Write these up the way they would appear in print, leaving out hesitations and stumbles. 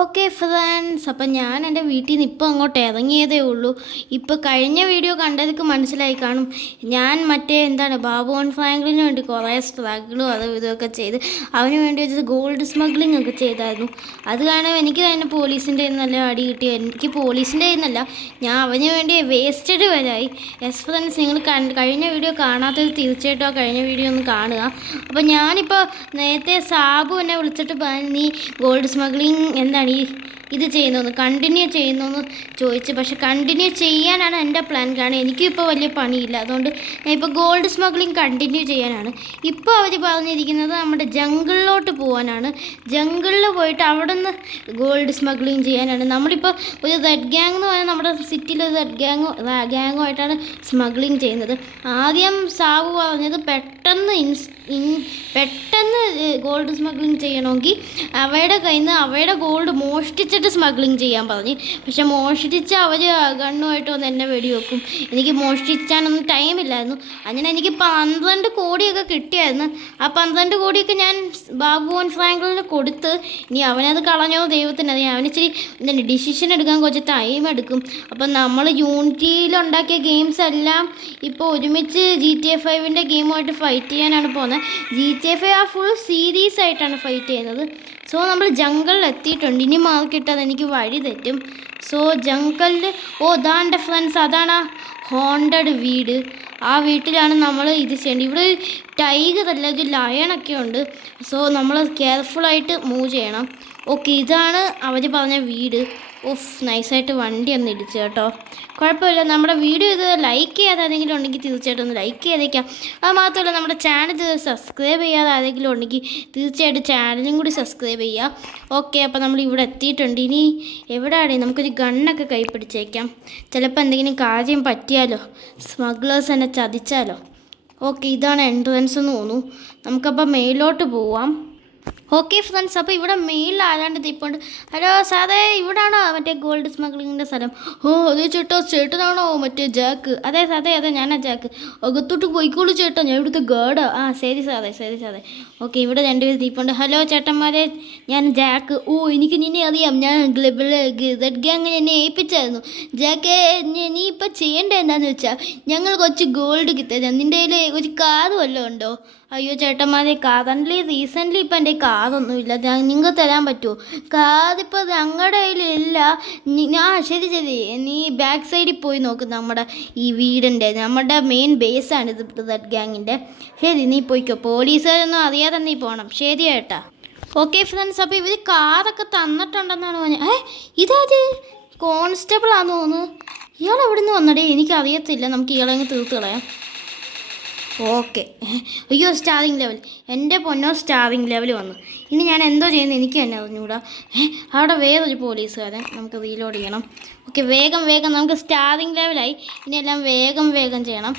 Okay friends, അപ്പം ഞാൻ എൻ്റെ വീട്ടിൽ നിന്ന് ഇപ്പോൾ അങ്ങോട്ട് ഇറങ്ങിയതേ ഉള്ളൂ. ഇപ്പോൾ കഴിഞ്ഞ വീഡിയോ കണ്ടതൊക്കെ മനസ്സിലായി കാണും. ഞാൻ ബാബു ഫ്രാങ്ക്ലിന് വേണ്ടി കുറേ സ്ട്രഗിളും അതും ഇതൊക്കെ ചെയ്ത് അവന് വേണ്ടി വെച്ചത് ഗോൾഡ് സ്മഗ്ലിംഗ് ഒക്കെ ചെയ്തായിരുന്നു. അത് കാരണം എനിക്ക് തന്നെ പോലീസിൻ്റെ നല്ല അടി കിട്ടി. എനിക്ക് പോലീസിൻ്റെ നിന്നല്ല, ഞാൻ അവന് വേണ്ടി വേസ്റ്റഡ് വരായി. യെസ് ഫ്രണ്ട്സ്, നിങ്ങൾ കഴിഞ്ഞ വീഡിയോ കാണാത്തത് തീർച്ചയായിട്ടും ആ കഴിഞ്ഞ വീഡിയോ ഒന്ന് കാണുക. അപ്പോൾ ഞാനിപ്പോൾ നേരത്തെ സാബു എന്നെ വിളിച്ചിട്ട് നീ ഗോൾഡ് സ്മഗ്ലിംഗ് ഇത് ചെയ്യുന്നു കണ്ടിന്യൂ ചെയ്യുന്നു ചോദിച്ചു. പക്ഷെ കണ്ടിന്യൂ ചെയ്യാനാണ് എൻ്റെ പ്ലാൻ. കാരണം എനിക്കിപ്പോൾ വലിയ പണിയില്ല, അതുകൊണ്ട് ഞാൻ ഇപ്പോൾ ഗോൾഡ് സ്മഗ്ലിംഗ് കണ്ടിന്യൂ ചെയ്യാനാണ്. ഇപ്പോൾ അവർ പറഞ്ഞിരിക്കുന്നത് നമ്മുടെ ജംഗിളിലോട്ട് പോകാനാണ്. ജംഗിളിൽ പോയിട്ട് അവിടെ നിന്ന് ഗോൾഡ് സ്മഗ്ലിംഗ് ചെയ്യാനാണ്. നമ്മളിപ്പോൾ ഒരു റെഡ് ഗ്യാങ് എന്ന് പറഞ്ഞാൽ നമ്മുടെ സിറ്റിയിൽ ഒരു റെഡ് ഗ്യാങ്ങുമായിട്ടാണ് സ്മഗ്ലിംഗ് ചെയ്യുന്നത്. ആദ്യം സാബു പറഞ്ഞത് പെട്ടെന്ന് ഗോൾഡ് സ്മഗ്ലിംഗ് ചെയ്യണമെങ്കിൽ അവയുടെ കയ്യിൽ നിന്ന് അവയുടെ ഗോൾഡ് മോഷ്ടിച്ചിട്ട് സ്മഗ്ലിംഗ് ചെയ്യാൻ പറഞ്ഞ്. പക്ഷെ മോഷ്ടിച്ച് അവർ ഗണ്ണുമായിട്ട് വന്ന് എന്നെ വെടിവെക്കും. എനിക്ക് മോഷ്ടിച്ചാനൊന്നും ടൈമില്ലായിരുന്നു. അങ്ങനെ എനിക്ക് 12 കോടിയൊക്കെ കിട്ടിയായിരുന്നു. ആ 12 കോടിയൊക്കെ ഞാൻ ബാബു ഫ്രാങ്ക്ലിന് കൊടുത്ത്. ഇനി അവനത് കളഞ്ഞോ ദൈവത്തിനറിയാം. അവനിച്ചിരി ഡിസിഷൻ എടുക്കാൻ കുറച്ച് ടൈം എടുക്കും. അപ്പം നമ്മൾ യൂണിറ്റിയിലുണ്ടാക്കിയ ഗെയിംസ് എല്ലാം ഇപ്പോൾ ഒരുമിച്ച് GTA 5 ഗെയിമുമായിട്ട് ഫൈറ്റ് ചെയ്യാനാണ് പോകുന്നത്. GTA 5 ആ ഫുൾ സീരീസ് ആയിട്ടാണ് ഫൈറ്റ് ചെയ്യുന്നത്. സോ നമ്മൾ ജംഗിളിൽ എത്തിയിട്ടുണ്ട്. ഇനി മാർക്കിട്ടത് എനിക്ക് വഴി തെറ്റും. സോ ജംഗിളിൽ ദാൻ്റെ ഫ്രണ്ട്സ്, അതാണ് ഹോണ്ടഡ് വീട്. ആ വീട്ടിലാണ് നമ്മൾ ഇത് ചെയ്യേണ്ടത്. ഇവിടെ ടൈഗർ അല്ല, ഒരു ലയണൊക്കെ ഉണ്ട്. സോ നമ്മൾ കെയർഫുള്ളായിട്ട് മൂവ് ചെയ്യണം. ഓക്കെ, ഇതാണ് അവർ പറഞ്ഞ വീട്. നൈസായിട്ട് വണ്ടി ഒന്ന് ഇടിച്ചു കേട്ടോ. കുഴപ്പമില്ല. നമ്മുടെ വീഡിയോ ഇത് ലൈക്ക് ചെയ്യാതെ ആരെങ്കിലും ഉണ്ടെങ്കിൽ തീർച്ചയായിട്ടും ഒന്ന് ലൈക്ക് ചെയ്തേക്കാം. അത് മാത്രമല്ല, നമ്മുടെ ചാനൽ സബ്സ്ക്രൈബ് ചെയ്യാതെ ആരെങ്കിലും ഉണ്ടെങ്കിൽ തീർച്ചയായിട്ടും ചാനലും കൂടി സബ്സ്ക്രൈബ് ചെയ്യുക. ഓക്കെ, അപ്പോൾ നമ്മൾ ഇവിടെ എത്തിയിട്ടുണ്ട്. ഇനി എവിടെയാണ് നമുക്കൊരു ഗണ്ണൊക്കെ കൈ പിടിച്ചേക്കാം. ചിലപ്പോൾ എന്തെങ്കിലും കാര്യം പറ്റിയാലോ, സ്മഗ്ലേഴ്സ് എന്നെ ചതിച്ചാലോ. ഓക്കെ, ഇതാണ് എൻട്രൻസ് എന്ന് തോന്നുന്നു. നമുക്കപ്പോൾ മേലോട്ട് പോവാം. ഓക്കെ ഫ്രണ്ട്സ്, അപ്പോൾ ഇവിടെ മെയിലിൽ ആരാണ്ട് തിപ്പുണ്ട്. ഹലോ സാറേ, ഇവിടാണോ മറ്റേ ഗോൾഡ് സ്മഗ്ലിങ്ങിൻ്റെ സ്ഥലം? അതെ ചേട്ടാ, ചേട്ടനാണോ മറ്റേ ജാക്ക്? അതെ ഞാനാ ജാക്ക്. അകത്തോട്ട് പോയിക്കോളൂ ചേട്ടാ, ഞാൻ ഇവിടുത്തെ ഗാർഡാ. ശരി സാറേ. ഓക്കെ, ഇവിടെ 2 പേര് തിപ്പുണ്ട്. ഹലോ ചേട്ടന്മാരെ, ഞാൻ ജാക്ക്. എനിക്ക് നിന്നെ അറിയാം. ഞാൻ റെഡ് ഗ്യാങ് എന്നെ ഏൽപ്പിച്ചായിരുന്നു. ജാക്ക്, നീ ഇപ്പം ചെയ്യേണ്ടത് എന്താണെന്ന് വെച്ചാൽ ഞങ്ങൾ കുറച്ച് ഗോൾഡ് കിട്ടാൻ. നിൻ്റെ കയ്യിൽ ഒരു കാർ വല്ലതും ഉണ്ടോ? അയ്യോ ചേട്ടന്മാരെ, റീസെൻ്റ്ലി ഇപ്പം എൻ്റെ കാറൊന്നുമില്ല. നിങ്ങൾക്ക് തരാൻ പറ്റുമോ? കാറിപ്പോൾ ഞങ്ങളുടെ കയ്യിലില്ല. ശരി, നീ ബാക്ക് സൈഡിൽ പോയി നോക്ക്. നമ്മുടെ ഈ വീടിൻ്റെ നമ്മുടെ മെയിൻ ബേസാണ് ഇത്, റെഡ് ഗ്യാങ്ങിൻ്റെ. ശരി, നീ പോയിക്കോ. പോലീസുകാരൊന്നും അറിയാതെ നീ പോകണം. ശരി ചേട്ടാ. ഓക്കെ ഫ്രണ്ട്സ്, അപ്പോൾ ഇവർ കാറൊക്കെ തന്നിട്ടുണ്ടെന്നാണ് പറഞ്ഞത്. ഇതാത് കോൺസ്റ്റബിളാണെന്ന് തോന്നുന്നു. ഇയാൾ എവിടെ നിന്ന് വന്നടേ? എനിക്കറിയത്തില്ല. നമുക്ക് ഇയാളെ അങ്ങ് തീർത്ത് കളയാം. ഓക്കെ, അയ്യോ സ്റ്റാറിങ് ലെവൽ, എൻ്റെ പൊന്നോ സ്റ്റാറിങ് ലെവൽ വന്നു. ഇനി ഞാൻ എന്തോ ചെയ്യുന്നത് എനിക്ക് തന്നെ അറിഞ്ഞൂടാ. അവിടെ വേറൊരു പോലീസുകാരൻ. നമുക്ക് റീലോഡ് ചെയ്യണം. ഓക്കെ, വേഗം നമുക്ക് സ്റ്റാറിങ് ലെവലായി. ഇനി എല്ലാം വേഗം ചെയ്യണം.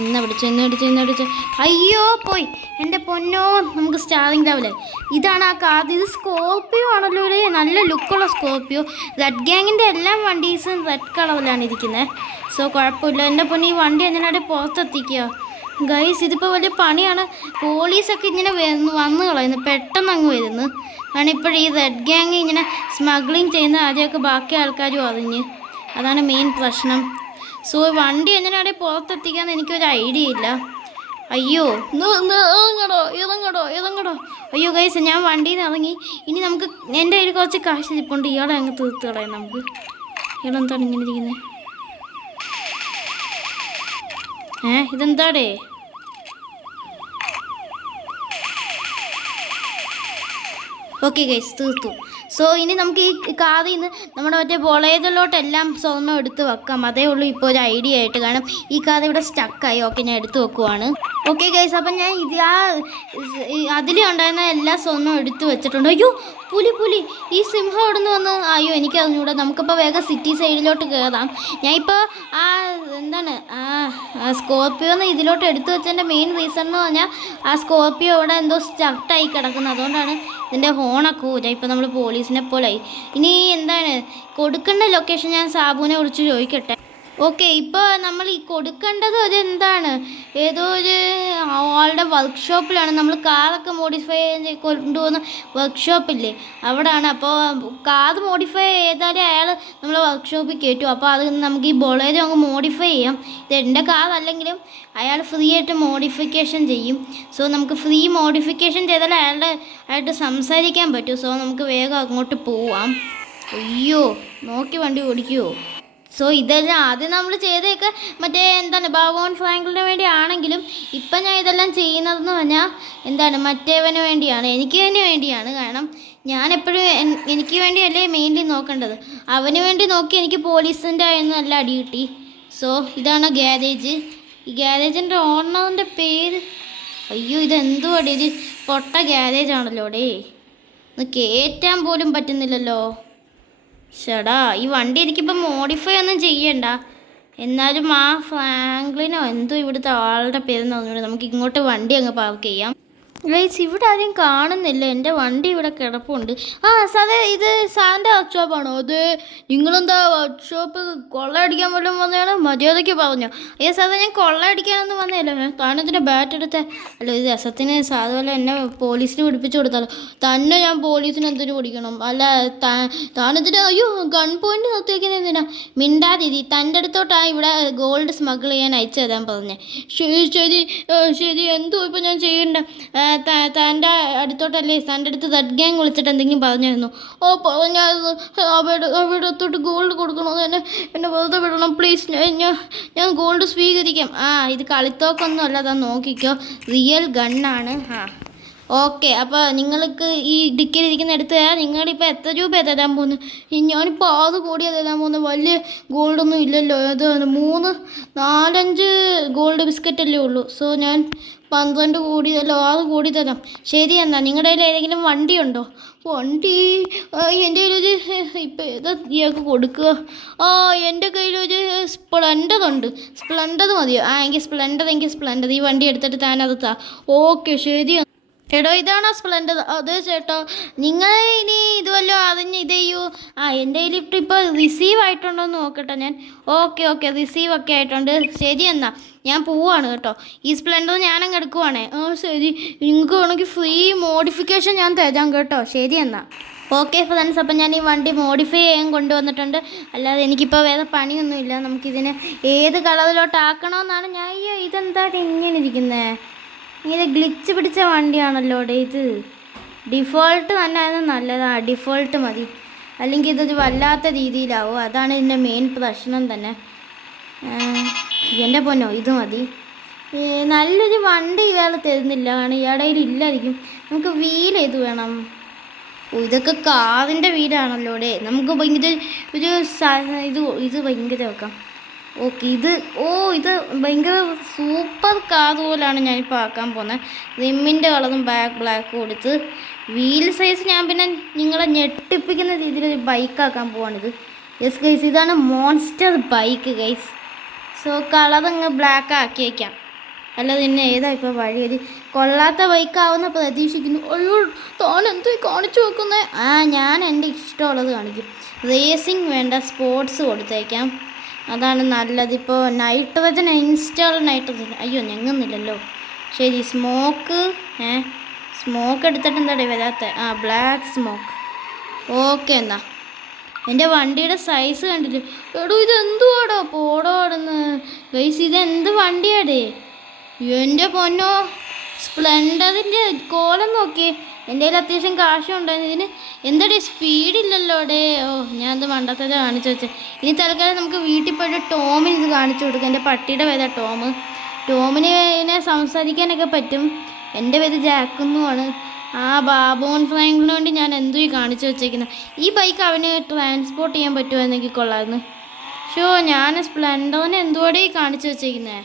ഇന്ന് പിടിച്ച് അയ്യോ പോയി എൻ്റെ പൊന്നോ. നമുക്ക് സ്റ്റാറിങ് ലെവലായി. ഇതാണ് ആ കാർ. ഇത് സ്കോർപ്പിയോ ആണല്ലോ. ഒരു നല്ല ലുക്കുള്ള സ്കോർപ്പിയോ. റെഡ് ഗ്യാങ്ങിൻ്റെ എല്ലാം വണ്ടീസും റെഡ് കളറിലാണ് ഇരിക്കുന്നത്. സോ കുഴപ്പമില്ല. എൻ്റെ പൊന്നി, ഈ വണ്ടി എങ്ങനെ പുറത്തെത്തിക്കുക ഗൈസ്? ഇതിപ്പോൾ വലിയ പണിയാണ്. പോലീസൊക്കെ ഇങ്ങനെ വന്ന് കളയുന്നു, പെട്ടെന്ന് അങ്ങ് വരുന്നു. കാരണം ഇപ്പോഴീ റെഡ് ഗ്യാങ് ഇങ്ങനെ സ്മഗ്ലിങ് ചെയ്യുന്ന ആദ്യമൊക്കെ ബാക്കി ആൾക്കാരും അറിഞ്ഞ്. അതാണ് മെയിൻ പ്രശ്നം. സോ വണ്ടി എങ്ങനെയാണെ പുറത്തെത്തിക്കാന്ന് എനിക്കൊരു ഐഡിയ ഇല്ല. അയ്യോ, ഇറങ്ങടോ. അയ്യോ ഗൈസ്, ഞാൻ വണ്ടിയിൽ നിന്ന് ഇറങ്ങി. ഇനി നമുക്ക് എൻ്റെ കയ്യിൽ കുറച്ച് കാശ് ഇരിപ്പുണ്ട്. ഇയാളെ അങ്ങ് തീർത്ത് കളയാം നമുക്ക്. ഇയാളെന്താണ് ഇങ്ങനെ ഇരിക്കുന്നത്? ഇതെന്താടേ? ഓക്കെ ഗൈസ്, തീർത്തു. സോ ഇനി നമുക്ക് ഈ കാറിൽ നിന്ന് നമ്മുടെ മറ്റേ ബൊളേതിലോട്ടെല്ലാം സ്വർണ്ണം എടുത്ത് വെക്കാം. അതേ ഉള്ളൂ ഇപ്പോൾ ഒരു ഐഡിയ ആയിട്ട്. കാരണം ഈ കാർ ഇവിടെ സ്റ്റക്കായി. ഓക്കെ, ഞാൻ എടുത്ത് വെക്കുവാണ്. ഓക്കെ ഗൈസ്, അപ്പം ഞാൻ അതിലുണ്ടായിരുന്ന എല്ലാ സ്വർണ്ണവും എടുത്ത് വെച്ചിട്ടുണ്ട്. അയ്യോ പുലി, ഈ സിംഹം അവിടെ നിന്ന് വന്ന്. അയ്യോ എനിക്കറിഞ്ഞൂടാ. നമുക്കിപ്പോൾ വേഗം സിറ്റി സൈഡിലോട്ട് കയറാം. ഞാനിപ്പോൾ സ്കോർപ്പിയോന്ന് ഇതിലോട്ട് എടുത്തു വെച്ചതിൻ്റെ മെയിൻ റീസൺ എന്ന് പറഞ്ഞാൽ ആ സ്കോർപ്പിയോ ഇവിടെ എന്തോ സ്റ്റക്കായി കിടക്കുന്നത്. അതുകൊണ്ടാണ് ഇതിൻ്റെ ഹോണൊക്കെ ഊരാ. ഇപ്പോൾ നമ്മൾ പോലീസിനെ പോലായി. ഇനി കൊടുക്കേണ്ട ലൊക്കേഷൻ ഞാൻ സാബുവിനെ വിളിച്ച് ചോദിക്കട്ടെ. ഓക്കെ, ഇപ്പോൾ നമ്മൾ ഈ കൊടുക്കേണ്ടത് ഒരു എന്താണ്, ഏതോ ഒരു ആളുടെ വർക്ക്ഷോപ്പിലാണ്. നമ്മൾ കാറൊക്കെ മോഡിഫൈ കൊണ്ടുപോകുന്ന വർക്ക്ഷോപ്പില്ലേ, അവിടെയാണ്. അപ്പോൾ കാർ മോഡിഫൈ ചെയ്താലേ അയാൾ നമ്മളെ വർക്ക്ഷോപ്പിൽ കയറ്റും. അപ്പോൾ അത് നമുക്ക് ഈ ബൊളേരോ അങ്ങ് മോഡിഫൈ ചെയ്യാം. ഇത് എൻ്റെ കാർ അല്ലെങ്കിലും അയാൾ ഫ്രീ ആയിട്ട് മോഡിഫിക്കേഷൻ ചെയ്യും. സോ നമുക്ക് ഫ്രീ മോഡിഫിക്കേഷൻ ചെയ്താൽ ആയിട്ട് സംസാരിക്കാൻ പറ്റും. സോ നമുക്ക് വേഗം അങ്ങോട്ട് പോവാം. അയ്യോ, നോക്കി വണ്ടി ഓടിക്കുമോ? സോ ഇതെല്ലാം ആദ്യം നമ്മൾ ചെയ്തതൊക്കെ മറ്റേ എന്താണ് ബാബോൺ ഫ്രാങ്കിളിന് വേണ്ടിയാണെങ്കിലും ഇപ്പം ഞാൻ ഇതെല്ലാം ചെയ്യുന്നതെന്ന് പറഞ്ഞാൽ എന്താണ് മറ്റേവന് വേണ്ടിയാണ്, എനിക്ക് തന്നെ വേണ്ടിയാണ്. കാരണം ഞാനെപ്പോഴും എനിക്ക് വേണ്ടിയല്ലേ മെയിൻലി നോക്കേണ്ടത്. അവന് വേണ്ടി നോക്കി എനിക്ക് പോലീസിൻ്റെ ആയിരുന്നു നല്ല അടി കിട്ടി. സോ ഇതാണ് ഗ്യാരേജ്. ഈ ഗ്യാരേജിൻ്റെ ഓണറിൻ്റെ പേര്, അയ്യോ ഇതെന്തുവാടേ, ഇത് പൊട്ട ഗ്യാരേജ് ആണല്ലോ ഡേ, ഒന്ന് കയറ്റാൻ പോലും പറ്റുന്നില്ലല്ലോ. ചേടാ, ഈ വണ്ടി എനിക്കിപ്പോൾ മോഡിഫൈ ഒന്നും ചെയ്യണ്ട. എന്നാലും ആ ഫ്രാങ്ക്ലിനോ എന്തോ ഇവിടുത്തെ ആളുടെ പേരെന്ന് പറഞ്ഞുകൊണ്ട് നമുക്ക് ഇങ്ങോട്ട് വണ്ടി അങ്ങ് പാർക്ക് ചെയ്യാം. ഗൈസ്, ഇവിടെ ആരും കാണുന്നില്ല. എൻ്റെ വണ്ടി ഇവിടെ കിടപ്പുണ്ട്. ആ സാറേ, ഇത് സാറിൻ്റെ വർക്ക്ഷോപ്പാണോ? അത് നിങ്ങളെന്താ വർക്ക്ഷോപ്പ് കൊള്ളയടിക്കാൻ വല്ലതും വന്നതാണ്? മര്യാദയ്ക്ക് പറഞ്ഞോ. അയ്യോ സാറേ, ഞാൻ കൊള്ളയടിക്കാനൊന്നും വന്നതല്ലോ. താനെന്തിൻ്റെ ബാറ്റ് എടുത്തേ? അല്ല, ഇത് രസത്തിന് സാധുവല്ല എന്നെ പോലീസിന് പിടിപ്പിച്ചു കൊടുത്താലോ. തന്നെ ഞാൻ പോലീസിന് എന്തിനു പിടിക്കണം? അല്ല, താനെന്തിനാ അയ്യോ ഗൺ പോയിന്റ് നിർത്തി വയ്ക്കുന്നത് എന്തിനാ? മിണ്ടാതിരി, തൻ്റെ അടുത്തോട്ടാണ് ഇവിടെ ഗോൾഡ് സ്മഗിൾ ചെയ്യാൻ അയച്ചു തരാൻ പറഞ്ഞേ. ശരി ശരി ശരി, എന്തോ ഇപ്പം ഞാൻ ചെയ്യണ്ട? തൻ്റെ അടുത്തോട്ടല്ലേ, തൻ്റെ അടുത്ത് തഡ് ഗ്യാങ് വിളിച്ചിട്ട് എന്തെങ്കിലും പറഞ്ഞായിരുന്നു? ഓ പറഞ്ഞായിരുന്നു, അവിടെ അടുത്തോട്ട് ഗോൾഡ് കൊടുക്കണമെന്ന്. എന്നെ വെറുതെ വിടണം പ്ലീസ്, ഞാൻ ഗോൾഡ് സ്വീകരിക്കാം. ആ ഇത് കളിത്തോക്കൊന്നും അല്ല, താൻ നോക്കിക്കോ, റിയൽ ഗണ്ണാണ്. ആ ഓക്കെ, അപ്പോൾ നിങ്ങൾക്ക് ഈ ഡിക്കിലിരിക്കുന്ന എടുത്ത് തരാം. നിങ്ങളിപ്പോൾ എത്ര രൂപയാണ് തരാൻ പോകുന്നത്? ഞാനിപ്പോൾ 6 കോടിയാണ് തരാൻ പോകുന്നത്. വലിയ ഗോൾഡൊന്നും ഇല്ലല്ലോ. അത് 3 4 5 ഗോൾഡ് ബിസ്ക്കറ്റല്ലേ ഉള്ളൂ. സോ ഞാൻ 12 കോടി അല്ല 6 കോടി തരാം. ശരി എന്നാ, നിങ്ങളുടെ കയ്യിൽ ഏതെങ്കിലും വണ്ടി ഉണ്ടോ? വണ്ടി എൻ്റെ കയ്യിലൊരു ഇപ്പം ഏതാ ഇയാൾക്ക് കൊടുക്കുക? ആ എൻ്റെ കയ്യിലൊരു സ്പ്ലെൻഡർ ഉണ്ട്. സ്പ്ലെൻഡർ മതിയോ? ആ എനിക്ക് സ്പ്ലെൻഡർ ഈ വണ്ടി എടുത്തിട്ട് താനത് താ. ഓക്കെ ശരി. എടോ ഇതാണോ സ്പ്ലെൻഡർ? അതെ ചേട്ടാ. നിങ്ങൾ ഇനി ഇതുവല്ലോ അറിഞ്ഞ് ഇത് ചെയ്യൂ. ആ എൻ്റെ കയ്യിൽ ഇപ്പോൾ റിസീവ് ആയിട്ടുണ്ടോ എന്ന് നോക്കട്ടെ ഞാൻ. ഓക്കെ റിസീവ് ഒക്കെ ആയിട്ടുണ്ട്. ശരി എന്നാൽ ഞാൻ പോവാണ് കേട്ടോ. ഈ സ്പ്ലെൻഡർ ഞാനങ്ങ് എടുക്കുവാണേ. ആ ശരി, നിങ്ങൾക്ക് വേണമെങ്കിൽ ഫ്രീ മോഡിഫിക്കേഷൻ ഞാൻ തരാം കേട്ടോ. ശരി എന്നാൽ ഓക്കെ ഫ്രണ്ട്സ്, അപ്പം ഞാൻ ഈ വണ്ടി മോഡിഫൈ ചെയ്യാൻ കൊണ്ടുവന്നിട്ടുണ്ട്. അല്ലാതെ എനിക്കിപ്പോൾ വേറെ പണിയൊന്നുമില്ല. നമുക്കിതിനെ ഏത് കളറിലോട്ട് ആക്കണമെന്നാണ് ഞാൻ. ഇതെന്താ ഇങ്ങനെ ഇരിക്കുന്നത്? ഇങ്ങനെ ഗ്ലിച്ച് പിടിച്ച വണ്ടിയാണല്ലോ ഡേ ഇത്. ഡിഫോൾട്ട് തന്നെ ആയിരുന്നു നല്ലതാണ്. ഡിഫോൾട്ട് മതി, അല്ലെങ്കിൽ ഇതൊരു വല്ലാത്ത രീതിയിലാവും. അതാണ് ഇതിൻ്റെ മെയിൻ പ്രശ്നം തന്നെ. എൻ്റെ പൊന്നോ ഇത് മതി. നല്ലൊരു വണ്ടി ഇയാൾ തരുന്നില്ല. കാരണം ഇയാളുടെ കയ്യിൽ ഇല്ലായിരിക്കും. നമുക്ക് വീൽ ഏത് വേണം? ഇതൊക്കെ കാറിൻ്റെ വീലാണല്ലോ ഡേ. നമുക്ക് ഭയങ്കര ഒരു ഇത് ഭയങ്കര വെക്കാം. ഓക്കെ ഇത് ഇത് ഭയങ്കര സൂപ്പർ കാർ പോലാണ് ഞാനിപ്പോൾ ആക്കാൻ പോകുന്നത്. റിമ്മിൻ്റെ കളറും ബ്ലാക്ക് കൊടുത്ത് വീൽ സൈസ് ഞാൻ പിന്നെ നിങ്ങളെ ഞെട്ടിപ്പിക്കുന്ന രീതിയിലൊരു ബൈക്കാക്കാൻ പോവാണിത്. യെസ് ഗൈസ്, ഇതാണ് മോൺസ്റ്റർ ബൈക്ക് ഗൈസ്. സോ കളറങ്ങ് ബ്ലാക്ക് ആക്കി വയ്ക്കാം. അല്ലാതെ പിന്നെ ഏതാ ഇപ്പോൾ വഴി? ഒരു കൊള്ളാത്ത ബൈക്കാവുന്ന പ്രതീക്ഷിക്കുന്നു. അയ്യോ താൻ എന്തോ കാണിച്ചു വെക്കുന്നത്? ഞാൻ എൻ്റെ ഇഷ്ടമുള്ളത് കാണിക്കും. റേസിങ് വേണ്ട, സ്പോർട്സ് കൊടുത്തേക്കാം. അതാണ് നല്ലത്. ഇപ്പോൾ നൈട്രജൻ ഇൻസ്റ്റാൾ നൈട്രജൻ. അയ്യോ ഞങ്ങുന്നില്ലല്ലോ. ശരി, സ്മോക്ക് എടുത്തിട്ട് എന്താ വരാത്ത? Black smoke. ഓക്കെ എന്നാ. എൻ്റെ വണ്ടിയുടെ സൈസ് കണ്ടില്ലേ? എടോ ഇതെന്തുവാടോ പോടോടുന്ന് ഗൈസ്, ഇതെന്ത് വണ്ടിയാടേ? എൻ്റെ പൊന്നോ, സ്പ്ലെൻഡറിൻ്റെ കോലം നോക്കിയേ. എൻ്റെ കയ്യിൽ അത്യാവശ്യം കാശുണ്ടായിരുന്നു. ഇതിന് എന്താടേ സ്പീഡില്ലല്ലോ ഡേ. ഞാനത് മണ്ടത്തര കാണിച്ചു വെച്ചേ. ഇനി തൽക്കാലം നമുക്ക് വീട്ടിൽ പോയിട്ട് ടോമിന് ഇത് കാണിച്ചു കൊടുക്കാം. എൻ്റെ പട്ടിയുടെ പേരാ ടോമിന് ഇതിനെ സംസാരിക്കാനൊക്കെ പറ്റും. എൻ്റെ പേര് ജാക്കുന്നുമാണ്. ബാബോൺ ഫ്രാങ്കിളിന് വേണ്ടി ഞാൻ എന്തോ ഈ കാണിച്ചു വെച്ചേക്കുന്നത്. ഈ ബൈക്ക് അവന് ട്രാൻസ്പോർട്ട് ചെയ്യാൻ പറ്റുമായിരുന്നെങ്കിൽ കൊള്ളായിരുന്നു. ഞാൻ സ്പ്ലെൻഡറിന് എന്തുകൂടെ കാണിച്ചു വെച്ചേക്കുന്നത്?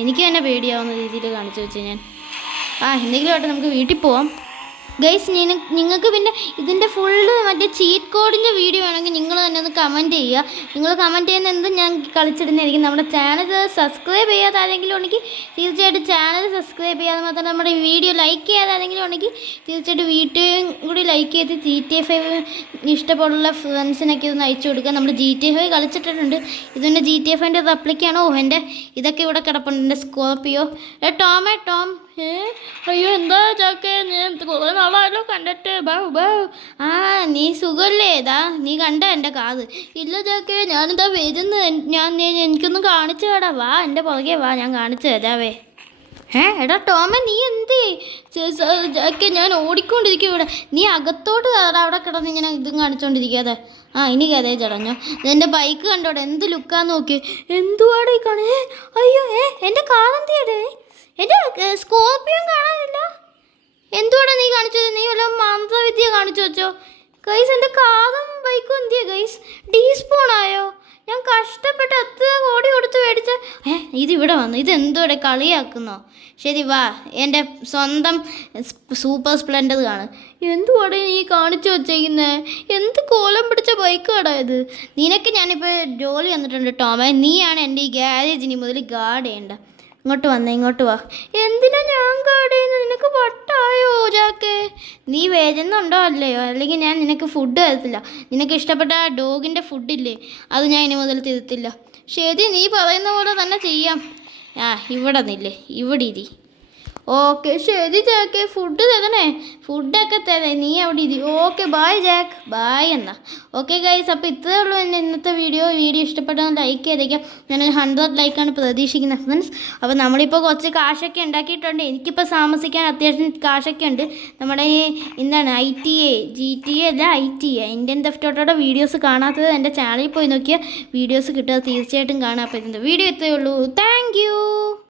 എനിക്ക് തന്നെ പേടിയാവുന്ന രീതിയിൽ കാണിച്ചു വെച്ചേ ഞാൻ. എന്തെങ്കിലും ആട്ടെ, നമുക്ക് വീട്ടിൽ പോവാം. ഗൈസ് നിങ്ങൾക്ക് പിന്നെ ഇതിൻ്റെ ഫുള്ള് മറ്റേ ചീറ്റ് കോഡിൻ്റെ വീഡിയോ വേണമെങ്കിൽ നിങ്ങൾ തന്നെ ഒന്ന് കമൻറ്റ് ചെയ്യുക. നിങ്ങൾ കമൻറ്റ് ചെയ്യുന്ന എന്തും ഞാൻ കളിച്ചിടുന്നതായിരിക്കും. നമ്മുടെ ചാനൽ സബ്സ്ക്രൈബ് ചെയ്യാതെ ആരെങ്കിലും ഉണ്ടെങ്കിൽ തീർച്ചയായിട്ടും ചാനൽ സബ്സ്ക്രൈബ് ചെയ്യാതെ മാത്രമല്ല നമ്മുടെ വീഡിയോ ലൈക്ക് ചെയ്യാതെ ആരെങ്കിലും ഉണ്ടെങ്കിൽ തീർച്ചയായിട്ടും വീഡിയോയും കൂടി ലൈക്ക് ചെയ്ത് GTA 5 ഇഷ്ടമുള്ള ഫ്രണ്ട്സിനൊക്കെ ഒന്ന് അയച്ചു കൊടുക്കുക. നമ്മൾ GTA 5 കളിച്ചിട്ടുണ്ട്. ഇതിൻ്റെ GTA 5ൻ്റെ റെപ്ലിക്കാണോ എൻ്റെ ഇതൊക്കെ ഇവിടെ കിടപ്പുണ്ട്. എൻ്റെ സ്കോർപ്പിയോ ടോം അയ്യോ എന്താ ചാക്കെ ഞാൻ കുറേ നാളായാലോ കണ്ടിട്ട് ബാ ആ നീ സുഖമല്ലേ ഇതാ നീ കണ്ട എൻ്റെ കാത് ഇല്ല ചാക്കെ ഞാനിതാ വരുന്നു എനിക്കൊന്നും കാണിച്ചു തരാടാ വാ എൻ്റെ പുറകെ വാ ഞാൻ കാണിച്ചു തരാവേ എടാ ടോമേ നീ എന്തേ ചാക്കെ ഞാൻ ഓടിക്കൊണ്ടിരിക്കും ഇവിടെ നീ അകത്തോട്ട് കയറാ അവിടെ കിടന്ന് ഇങ്ങനെ ഇതും കാണിച്ചോണ്ടിരിക്കാതെ ഇനി കഥയെ ചടഞ്ഞോ എൻ്റെ ബൈക്ക് കണ്ടോടെ എന്ത് ലുക്കാന്ന് നോക്കി എന്തുവാടെ ഈ കാണേ അയ്യോ എൻ്റെ കാറെന്തിയടേ എൻ്റെ സ്കോർപ്പിയോ കാണാനില്ല എന്തുവാടാ നീ കാണിച്ചത് നീ വല്ല മന്ത്രവിദ്യ കാണിച്ചു വെച്ചോ ഗൈസ് എൻ്റെ കാറും ബൈക്കും എന്തിയാ ഗൈസ് ഡീസ്പോണായോ ഞാൻ കഷ്ടപ്പെട്ട് എത്ര കോടി കൊടുത്ത് മേടിച്ച ഇതിവിടെ വന്നു ഇതെന്തോടെ കളിയാക്കുന്നോ ശരി വാ എൻ്റെ സ്വന്തം സൂപ്പർ സ്പ്ലെൻഡർ കാണും എന്തുവാടെ നീ കാണിച്ചു വച്ചേക്കുന്നേ എന്ത് കോലം പിടിച്ച ബൈക്കാടാ ഇത് നിനക്ക് ഞാനിപ്പോൾ ജോലി വന്നിട്ടുണ്ട് ടോമേ നീയാണ് എൻ്റെ ഈ ഗ്യാരേജിനി മുതൽ ഗാർഡ് ചെയ്യേണ്ട ഇങ്ങോട്ട് വാ എന്തിനാ ഞാൻ ഗാർഡ് ചെയ്യുന്നത് നിനക്ക് വട്ടായോ ജാക്കെ നീ വരുന്നുണ്ടോ അല്ലയോ അല്ലെങ്കിൽ ഞാൻ നിനക്ക് ഫുഡ് തരത്തില്ല നിനക്ക് ഇഷ്ടപ്പെട്ട ആ ഡോഗിൻ്റെ ഫുഡില്ലേ അത് ഞാൻ ഇനി മുതൽ തരത്തില്ല ശരി നീ പറയുന്ന പോലെ തന്നെ ചെയ്യാം ഇവിടെ നില്ലേ ഇവിടെ ഇരി ഓക്കെ ശരി ജാക്കെ ഫുഡ് തരണേ ഫുഡൊക്കെ തരേ നീ അവിടെ ഇരി ഓക്കെ ബായ് ജാക്ക് ബായ് എന്നാ ഓക്കെ ഗൈസ് അപ്പോൾ ഇത്രയേ ഉള്ളൂ എൻ്റെ ഇന്നത്തെ വീഡിയോ ഇഷ്ടപ്പെട്ടെന്ന് ലൈക്ക് ചെയ്തേക്കാം ഞാനൊരു 100 ലൈക്കാണ് പ്രതീക്ഷിക്കുന്നത് ഫ്രണ്ട്സ് അപ്പോൾ നമ്മളിപ്പോൾ കുറച്ച് കാശൊക്കെ ഉണ്ടാക്കിയിട്ടുണ്ട് എനിക്കിപ്പോൾ താമസിക്കാൻ അത്യാവശ്യം കാശൊക്കെ ഉണ്ട് നമ്മുടെ ഈ എന്താണ് GTA അല്ല ITA ഇന്ത്യൻ തെഫ്റ്റ് ഓട്ടോയുടെ വീഡിയോസ് കാണാത്തത് എൻ്റെ ചാനലിൽ പോയി നോക്കിയാൽ വീഡിയോസ് കിട്ടുക തീർച്ചയായിട്ടും കാണാൻ പറ്റുന്നത് വീഡിയോ ഇത്രയേ ഉള്ളൂ താങ്ക് യു